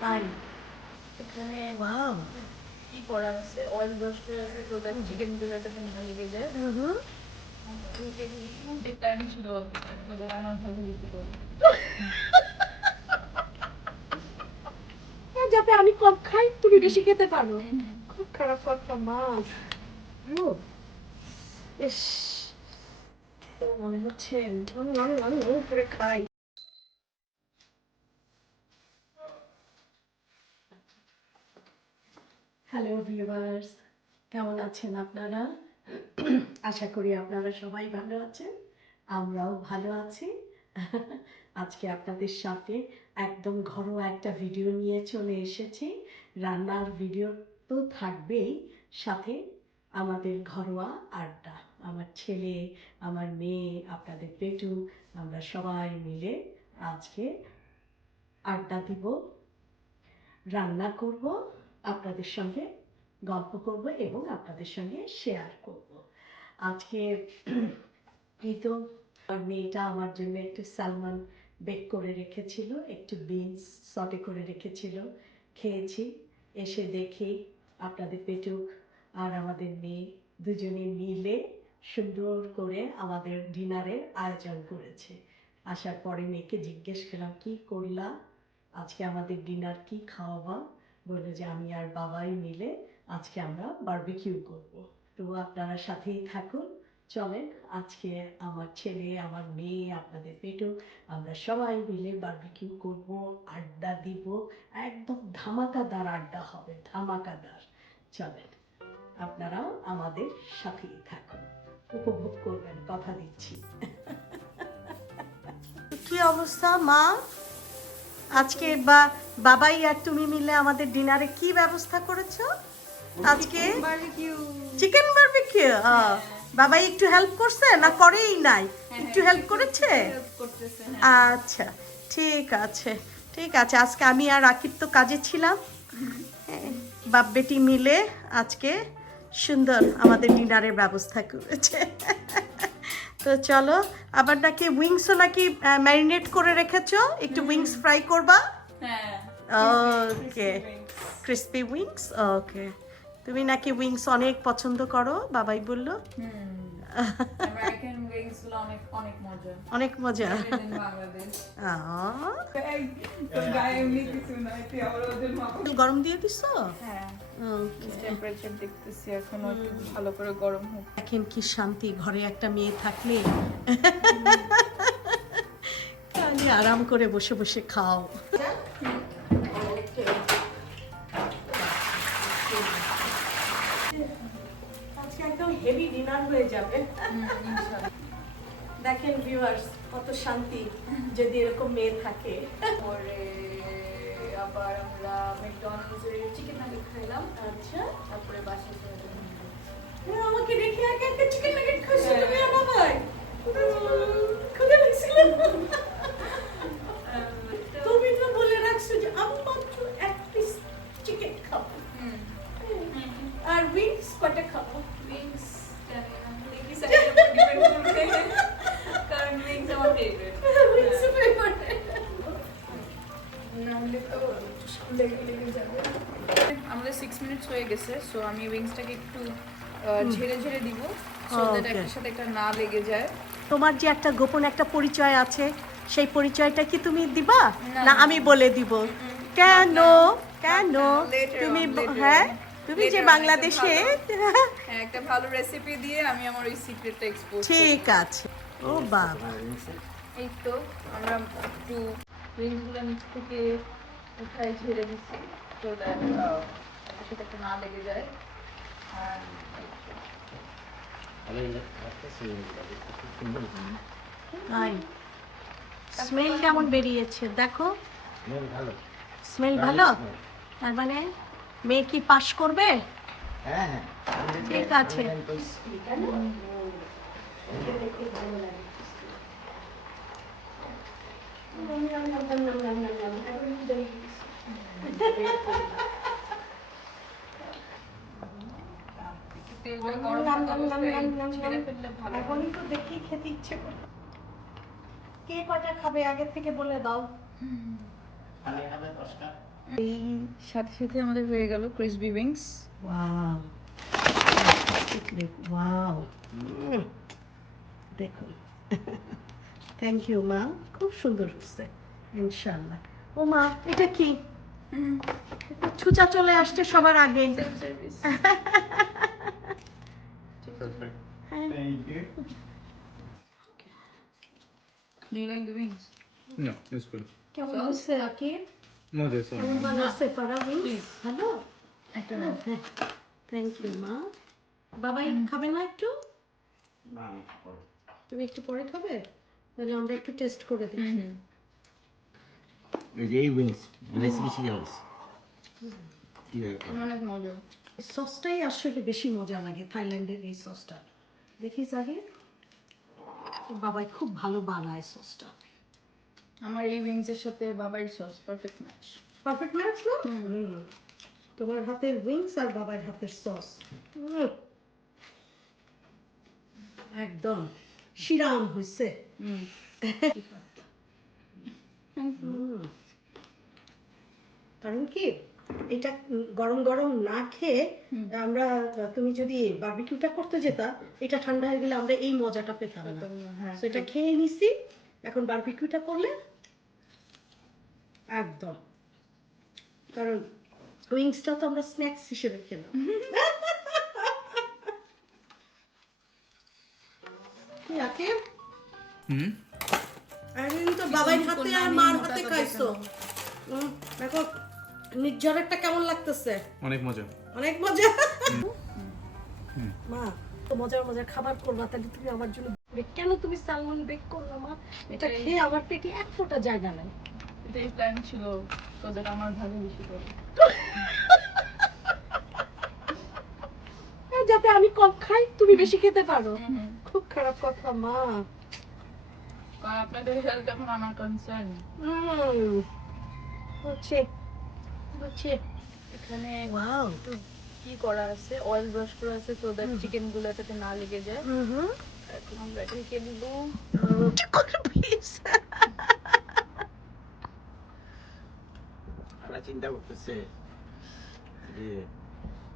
তাই এখানে ওয়াও কি করা আছে অয়েল ব্রাশ করে আছে তো দ্যাট চিকেন গুলোটা কেন লেগে যায় টাইম ছিল আমার ভালো দিতে যাতে আমি কম খাই তুমি বেশি খেতে পারো খুব খারাপ কথা মাছ ইস মনে হচ্ছে করে খাই হ্যালো ভিউয়ার্স কেমন আছেন আপনারা আশা করি আপনারা সবাই ভালো আছেন আমরাও ভালো আছি আজকে আপনাদের সাথে একদম ঘরোয়া একটা ভিডিও নিয়ে চলে এসেছি রান্নার ভিডিও তো থাকবেই সাথে আমাদের ঘরোয়া আড্ডা আমার ছেলে আমার মেয়ে আপনাদের পেটু আমরা সবাই মিলে আজকে আড্ডা দিব রান্না করব আপনাদের সঙ্গে গল্প করব এবং আপনাদের সঙ্গে শেয়ার করব আজকে এই তো মেয়েটা আমার জন্য একটু সালমান বেক করে রেখেছিল একটু বিনস সটে করে রেখেছিল খেয়েছি এসে দেখি আপনাদের পেটুক আর আমাদের মেয়ে দুজনে মিলে সুন্দর করে আমাদের ডিনারের আয়োজন করেছে আসার পরে মেয়েকে জিজ্ঞেস করলাম কি করলা আজকে আমাদের ডিনার কি খাওয়াবা বললো যে আমি আর বাবাই মিলে আজকে আমরা বারবিকিউ করব তো আপনারা সাথেই থাকুন চলেন আজকে আমার ছেলে আমার মেয়ে আপনাদের পেটু আমরা সবাই মিলে বারবিকিউ করব আড্ডা দিব একদম ধামাকাদার আড্ডা হবে ধামাকাদার চলেন আপনারাও আমাদের সাথেই থাকুন উপভোগ করবেন কথা দিচ্ছি কি অবস্থা মা আজকে বাবাই আর তুমি মিলে আমাদের ডিনারে কি ব্যবস্থা করেছো আজকে চিকেন বারবিকিউ বাবাই একটু হেল্প করছে না করেই নাই একটু হেল্প করেছে আচ্ছা ঠিক আছে ঠিক আছে আজকে আমি আর রাকিব তো কাজে ছিলাম বাপ বেটি মিলে আজকে সুন্দর আমাদের ডিনারের ব্যবস্থা করেছে তো চলো আবার নাকি উইংসও নাকি ম্যারিনেট করে রেখেছো একটু উইংস ফ্রাই করবা ওকে ক্রিসপি উইংস ওকে তুমি নাকি উইংস অনেক পছন্দ করো বাবাই বললো আমেরিকান উইংস গুলো অনেক অনেক মজা অনেক মজা বাংলাদেশ গরম দিয়ে দিছো হ্যাঁ টেম্পারেচার দেখতেছি এখন ভালো করে গরম হোক দেখেন কি শান্তি ঘরে একটা মেয়ে থাকলে খালি আরাম করে বসে বসে খাও আজকে একদম হেভি ডিনার হয়ে যাবে দেখেন ভিউয়ার্স কত শান্তি যদি এরকম মেয়ে থাকে পরে আবার আমরা ম্যাকডোনাল্ডসের চিকেন নাগেট খাইলাম আচ্ছা তারপরে বাসায় চলে গেলাম আমাকে দেখে আগে একটা চিকেন নাগেট খাচ্ছো তুমি আমার ভাই খুলে রাখছিল তুমি তো বলে রাখছো যে আমি মাত্র এক পিস চিকেন খাবো আর উইংস কয়টা খাবো উইংস জানি না দেখি সাইজের উপর ডিপেন্ড করবে কারণ উইংস আমার ফেভারিট উইংস ফেভারিট না হলে তো লেগে যাবে আমাদের 6 মিনিটস হয়ে গেছে সো আমি উইংসটাকে একটু ঝেড়ে ঝেড়ে দিব সো দ্যাট একটার সাথে একটা না লেগে যায় তোমার যে একটা গোপন একটা পরিচয় আছে সেই পরিচয়টা কি তুমি দিবা না আমি বলে দিব কেন কেন তুমি হ্যাঁ তুমি যে বাংলাদেশে হ্যাঁ একটা ভালো রেসিপি দিয়ে আমি আমার ওই সিক্রেটটা এক্সপোজ ঠিক আছে ও বাবা এই তো আমরা একটু উইংসগুলো নিচ থেকে উঠায় ঝেড়ে দিচ্ছি তো দ্যাট এটার সাথে একটা না লেগে যায় আর স্মেল কেমন বেরিয়েছে দেখো স্মেল ভালো তার মানে মেয়ে কি পাস করবে ঠিক আছে তেলটা গরম থাকা অবস্থায় ছেড়ে ফেললে ভালো এখন তো দেখি খেতে ইচ্ছে করে কে কয়টা খাবে আগে থেকে বলে দাও। এই সাথে সাথে আমাদের হয়ে গেল ক্রিসপি উইংস। ওয়াও, ওয়াও, দেখুন। থ্যাংক ইউ মা, খুব সুন্দর হচ্ছে ইনশাআল্লাহ। ও মা, এটা কি? ছুচা চলে আসছে সবার আগে। সার্ভিস। Perfect. হ্যাঁ। Thank you. Do you like the wings? No, it's good. কেমন হচ্ছে আকিব? No, there's কেমন one. বানাচ্ছে পারা উইংস? ভালো? একটা নাও। থ্যাংক ইউ মা। বাবাই খাবে না একটু? তুমি একটু পরে খাবে? তাহলে আমরা একটু টেস্ট করে দিই। এই উইংস রেসিপি শিখাস অনেক মজা। এই সসটাই আসলে বেশি মজা লাগে, থাইল্যান্ডের এই সসটা। দেখি জাহির, বাবাই খুব ভালো বানায় সসটা। আমার এই উইংস এর সাথে বাবার sauce perfect match. Perfect match না? তোমার হাতের উইংস আর বাবার হাতের সস একদম শিরাম হয়েছে। কারণ কি এটা গরম গরম না খেয়ে আমরা, তুমি যদি বারবিকিউটা করতে যেতা, এটা ঠান্ডা হয়ে গেলে আমরা এই মজাটা পেতাম না। হ্যাঁ। So এটা খেয়ে নিছি, এখন বারবিকিউটা করলে একদম, কারণ উইংসটা তো আমরা স্ন্যাক্স হিসেবে খেলাম। কি আকিব? একদিন তো বাবার হাতে আর মার হাতে খাইছো। দেখো নির্ঝরেরটা কেমন লাগতেছে? অনেক মজা। অনেক মজা। মা তো মজার মজার খাবার করবা, তাহলে তুমি আমার জন্য কেন তুমি সালমন বেক করলো মা? এটা খেয়ে আমার পেটে এক ফোঁটা জায়গা নাই। এটাই প্ল্যান ছিল, তোদের আমার ভালো বেশি করে। যাতে আমি কম খাই, তুমি বেশি খেতে পারো। খুব খারাপ কথা মা। কারণ আপনাদের হেলথ এখন আমার কনসার্ন। হচ্ছে হচ্ছে এখানে ওয়াও। একটু কি করা আছে, অয়েল ব্রাশ করা আছে তো দ্যাট চিকেন গুলো এটাতে না লেগে যায়। এখন আমরা এটা রেখে দিব। আমরা চিন্তা করতেছে যে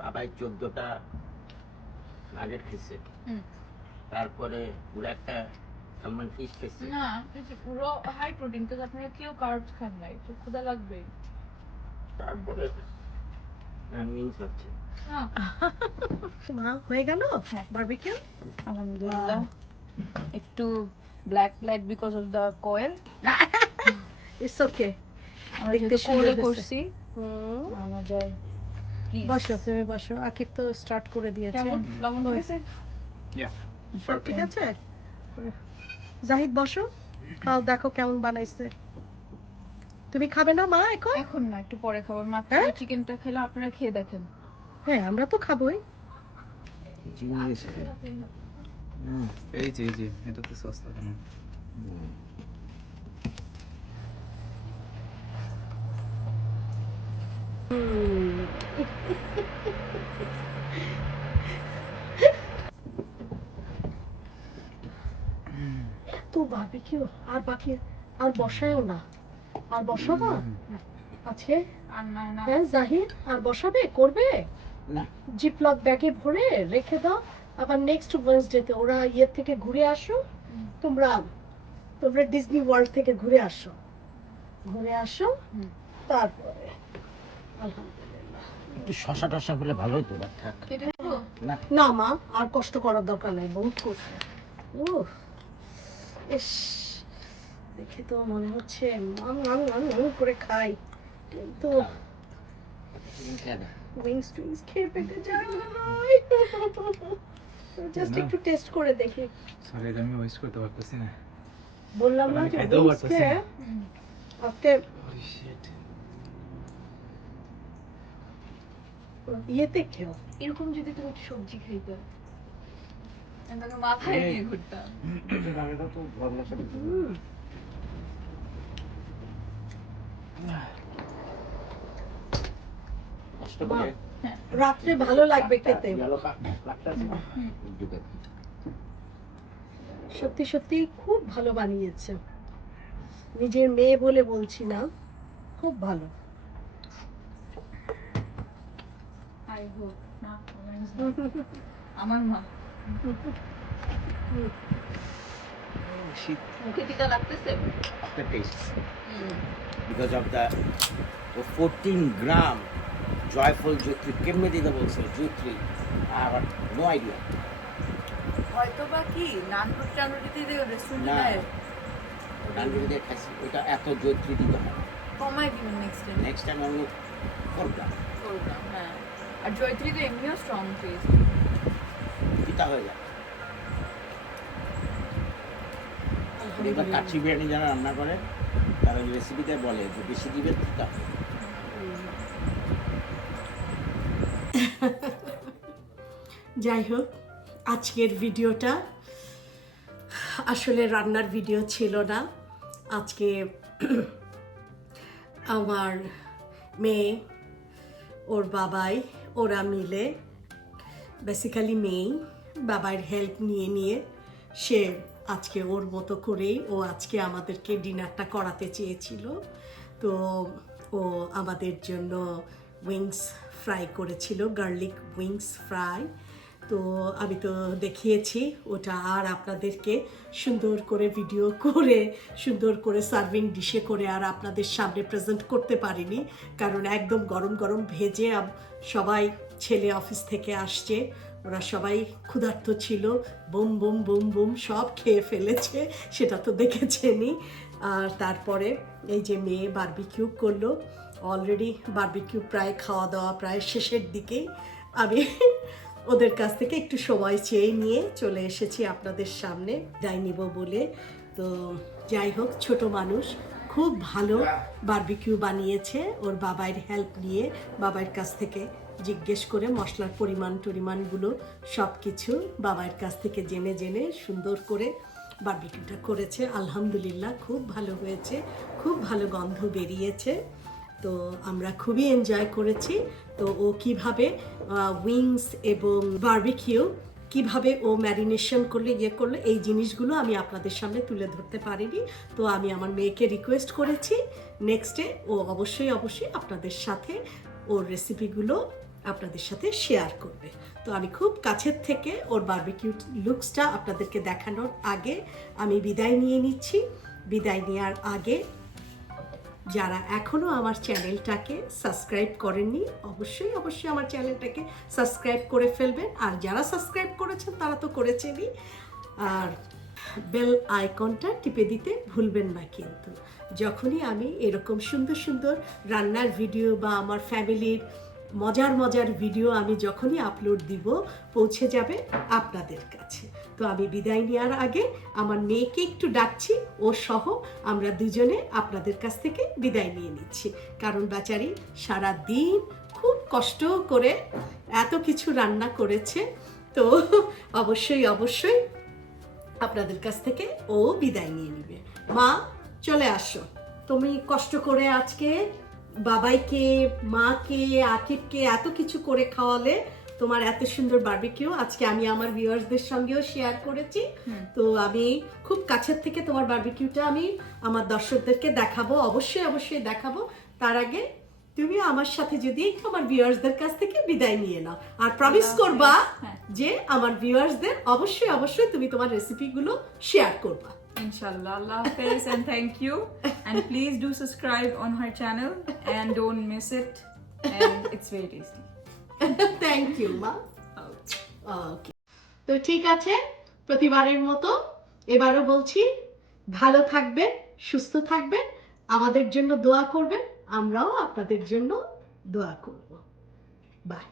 বাবাই 14টা নাগেট খেয়েছে, তারপরে পুরো একটা সালমান ফিশ খেয়েছে। না, এটা পুরো হাই প্রোটিন, তো আপনারা কেউ কার্বস খান না, একটু ক্ষুধা লাগবে। তারপরে উইংস হচ্ছে। হ্যাঁ, মা হয়ে গেল বারবিকিউ? আলহামদুলিল্লাহ। একটু black black because of the coil. It's okay. আমরা দেখতে যেহেতু সুন্দর কোলে হয়েছে। করছি, আমরা যাই। বসো তুমি বসো, আকিব তো স্টার্ট করে দিয়েছে। কেমন লবণ হয়েছে? Yeah. সব ঠিক আছে? জাহিদ বসো, খাও, দেখো কেমন বানাইছে। তুমি খাবে না মা এখন? এখন না, একটু পরে খাবো। মাত্র হ্যাঁ? চিকেনটা খেলে আপনারা খেয়ে দেখেন। হ্যাঁ আমরা তো খাবোই। চিকেন দিয়েছে। এই যে এটা তো সস্তা কেন? তো বারবিকিউ আর বাকি আর বসায়ও না, আর বসাবো আছে? আর না না, হ্যাঁ জাহিদ, আর বসাবে করবে? না, জিপলক ব্যাগে ভরে রেখে দাও, আবার নেক্সট ওয়েডনেসডেতে ওরা ইয়ে থেকে ঘুরে আসো, তোমরা তোমরা ডিজনি ওয়ার্ল্ড থেকে ঘুরে আসো, তারপরে আলহামদুলিল্লাহ। একটু শশা টশা হলে ভালো হতো। থাক কেটে দেবো? না, না মা, আর কষ্ট করার দরকার নেই, বহুত করছে। উফ, ইস, দেখে তো মনে হচ্ছে করে খাই, কিন্তু উইংস টুইংস খেয়ে পেটে যায় জাস্ট একটু টেস্ট করে দেখি। সরি, এটা আমি ওয়েস্ট করতে পারতেছি না। বললাম না যে খাইতেও wings পারতেছি খেয়ে না। আজকে Holy shit. ইয়েতে খেও। এরকম যদি তুমি একটু সবজি খাইতে, তাহলে মাথায় নিয়ে ঘুরতাম। রাত্রে ভালো লাগবে খেতে, সত্যি সত্যি খুব ভালো বানিয়েছে। নিজের মেয়ে বলে বলছি না, খুব ভালো। আই হোপ না আমার মা শীত মুখে টিকা লাগতেছে after taste because of the 14 gram joyful জৈত্রী কেমনে দিতে বলছে জৈত্রী আবার নো আইডিয়া হয়তো বা কি নানপুর চানুরিতে রেস্টুরেন্টে না। দেয় ডানগুলো দিয়ে খাইছি ওইটা এত জৈত্রী দিতে হয় কমাই দিবেন নেক্সট টাইম নেক্সট টাইম আমি 4 গ্রাম প্রোগ্রাম হ্যাঁ আর জয়ত্রী তো এমনিও স্ট্রং টেস্ট পিতা হয়ে যায় এবার কাচ্চি বিরিয়ানি যারা রান্না করে তারা রেসিপিতে বলে যে বেশি দিবে পিতা হবে। যাই হোক, আজকের ভিডিওটা আসলে রান্নার ভিডিও ছিল না। আজকে আমার মেয়ে, ওর বাবাই, ওরা মিলে, বেসিক্যালি মেয়ে বাবার হেল্প নিয়ে নিয়ে সে আজকে ওর মতো করেই ও আজকে আমাদেরকে ডিনারটা করাতে চেয়েছিল। তো ও আমাদের জন্য উইংস ফ্রাই করেছিল, গার্লিক উইংস ফ্রাই। তো আমি তো দেখিয়েছি ওটা, আর আপনাদেরকে সুন্দর করে ভিডিও করে সুন্দর করে সার্ভিং ডিশে করে আর আপনাদের সামনে প্রেজেন্ট করতে পারিনি, কারণ একদম গরম গরম ভেজে সবাই, ছেলে অফিস থেকে আসছে, ওরা সবাই ক্ষুধার্ত ছিল, বুম বুম বুম বুম সব খেয়ে ফেলেছে, সেটা তো দেখেছেনই। আর তারপরে এই যে মেয়ে বারবিকিউ করলো, অলরেডি বারবিকিউ প্রায় খাওয়া দাওয়া প্রায় শেষের দিকেই। আমি ওদের কাছ থেকে একটু সময় চেয়ে নিয়ে চলে এসেছি আপনাদের সামনে বিদায় নিব বলে। তো যাই হোক, ছোট মানুষ খুব ভালো বারবিকিউ বানিয়েছে, ওর বাবার হেল্প নিয়ে, বাবার কাছ থেকে জিজ্ঞেস করে মশলার পরিমাণগুলো সব কিছু বাবার কাছ থেকে জেনে জেনে সুন্দর করে বারবিকিউটা করেছে। আলহামদুলিল্লাহ খুব ভালো হয়েছে, খুব ভালো গন্ধ বেরিয়েছে। তো আমরা খুবই এনজয় করেছি। তো ও কিভাবে উইংস এবং বারবিকিউ কিভাবে ও ম্যারিনেশন করলে করলো এই জিনিসগুলো আমি আপনাদের সামনে তুলে ধরতে পারিনি। তো আমি আমার মেয়েকে রিকোয়েস্ট করেছি নেক্সটে ও অবশ্যই আপনাদের সাথে ওর রেসিপিগুলো আপনাদের সাথে শেয়ার করবে। তো আমি খুব কাছের থেকে ওর বারবিকিউ লুকসটা আপনাদেরকে দেখানোর আগে আমি বিদায় নিয়ে নিচ্ছি। বিদায় নেওয়ার আগে যারা এখনও আমার চ্যানেলটাকে সাবস্ক্রাইব করেননি, অবশ্যই আমার চ্যানেলটাকে সাবস্ক্রাইব করে ফেলবেন। আর যারা সাবস্ক্রাইব করেছেন তারা তো করেছেনই, আর বেল আইকনটা টিপে দিতে ভুলবেন না। কিন্তু যখনই আমি এরকম সুন্দর সুন্দর রান্নার ভিডিও বা আমার ফ্যামিলির মজার ভিডিও আমি যখনই আপলোড দিব, পৌঁছে যাবে আপনাদের কাছে। তো আমি বিদায় নেওয়ার আগে আমার মেয়েকে একটু ডাকছি, ও সহ আমরা দুজনে আপনাদের কাছ থেকে বিদায় নিয়ে নিচ্ছি, কারণ বেচারি সারা দিন খুব কষ্ট করে এত কিছু রান্না করেছে। তো অবশ্যই আপনাদের কাছ থেকে ও বিদায় নিয়ে নেবে। মা চলে আসো, তুমি কষ্ট করে আজকে বাবাইকে, মাকে, আকিবকে এত কিছু করে খাওয়ালে, তোমার এত সুন্দর বারবিকিউ আজকে আমি আমার ভিউয়ার্সদের সঙ্গেও শেয়ার করেছি। তো আমি খুব কাছের থেকে তোমার বারবিকিউটা আমি আমার দর্শকদেরকে দেখাবো, অবশ্যই দেখাবো। তার আগে তুমিও আমার সাথে যদি একটু আমার ভিউয়ার্সদের কাছ থেকে বিদায় নিয়ে নাও, আর প্রমিস করবা যে আমার ভিউয়ার্সদের অবশ্যই তুমি তোমার রেসিপিগুলো শেয়ার করবা। Inshallah. Allah Hafiz and thank you. And please do subscribe on her channel and don't miss it. And it's very tasty. Thank you মা। ওকে, তো ঠিক আছে, প্রতিবারের মতো এবারও বলছি, ভালো থাকবেন, সুস্থ থাকবেন, আমাদের জন্য দোয়া করবেন, আমরাও আপনাদের জন্য দোয়া করব। বাই।